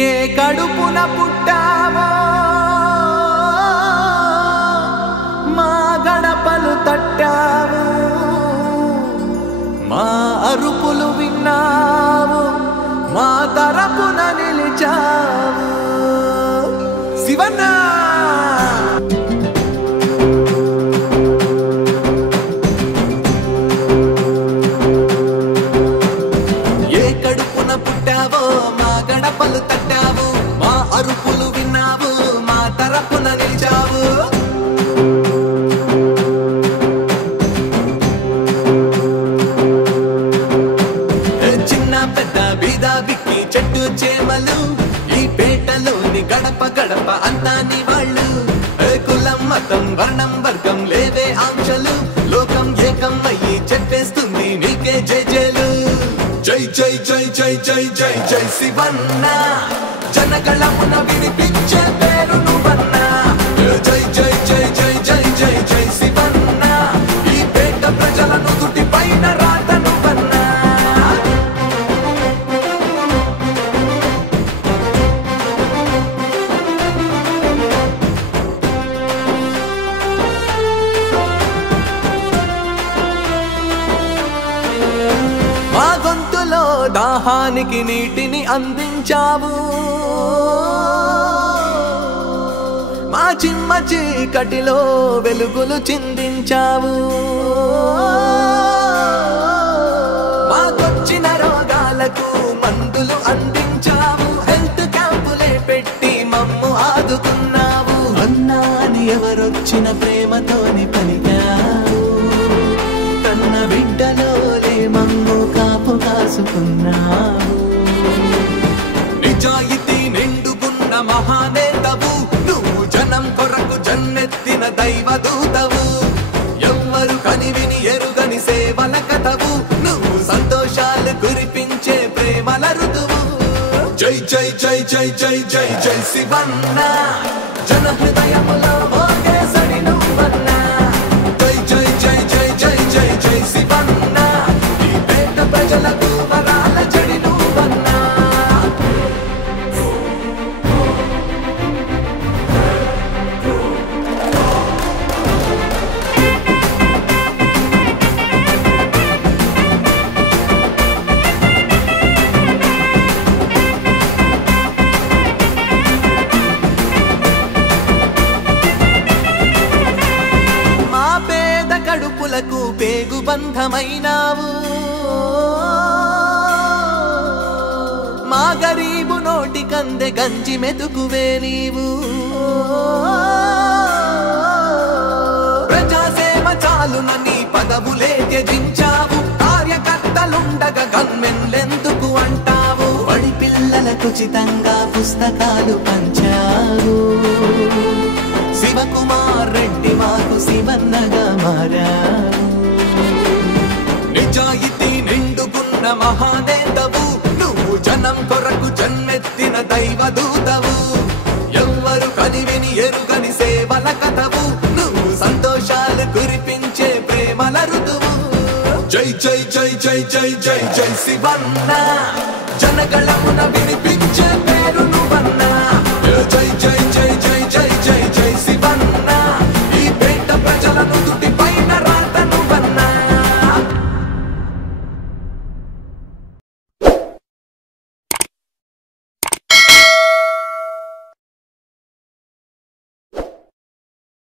ఏ కడుపున పుట్టావో మా గడపలు తట్టావు, మా అరుపులు విన్నావు, మా తరపున నిలిచావు శివన్న. ఏ కడుపున పుట్టావో మా గడపలు తట్టావు, మా అరుపులు విన్నావు, మా తరపున నిలిచావు. చిన్న పెద్ద బీద బిక్కి చెట్టు చేమలు ఈ పేటలోని గడప గడప అంతా నీ వాళ్ళు. కులం మతం వర్ణం వర్గం లేవే ఆంక్షలు, లోకం ఏకం అయ్యి చెప్పేస్తుంది నీకే జై జైలు. జై జై జై జై జై జై జై శివన్న, జనగళమున వినిపించే పేరు నువ్వన్నా. జై జై జై జై జై జై జై శివన్న, ఈ పేట ప్రజలను తుటి పైన రాత నువ్వన్నా. మా గొంతులో దాహానికి నీటిని అందించావు, మా చిమ్మ చీకటిలో వెలుగులు చిందించావు. మాకొచ్చిన రోగాలకు మందులు అందించావు, హెల్త్ క్యాంపులే పెట్టి మమ్ము ఆదుకున్నావు. అన్నా అని ఎవరొచ్చిన ప్రేమతోని పలికావు, కన్న బిడ్డలోలే మమ్ము కాపు కాసుకున్నావు. నిజాయితీ నిండుకున్న మహానేతవు నువ్వు, జనం కొరకు జన్నెత్తిన దైవదూతవు. ఎవ్వరు కనివిని ఎరుగని సేవల కథవు నువ్వు, సంతోషాలు కురిపించే ప్రేమల ఋతువు. జై జై జై జై జై జై జై శివన్న, జన హృదయములో మోగే సడి నువ్వన్నా. జై జై జై జై జై జై జై శివన్న, ఈ పేట ప్రజలకు వరాల జడి నువ్వన్నా. మా పేద కడుపులకు పేగు బంధమైనావు, మా గరీబు నోటి కందె గంజి మెతుకువే నీవు. ప్రజాసేవ చాలునని పదవులే త్యజించావు, కార్యకర్తలుండగా గన్మెన్లెందుకు అంటావు. బడి పిల్లలకు ఉచితంగా పుస్తకాలు పంచావు, శివకుమార్ రెడ్డి మాకు శివన్నగా మారావు. నిజాయితీ నిండుకున్న మహానేతవు నువ్వు, జనం కొరకు జన్మెత్తిన దైవదూతవు. ఎవ్వరు కనివిని ఎరుగని సేవల కథవు నువ్వు, సంతోషాలు కురిపించే ప్రేమల ఋతువు. జై జై జై జై జై జై జై శివన్న, జనగళమున విని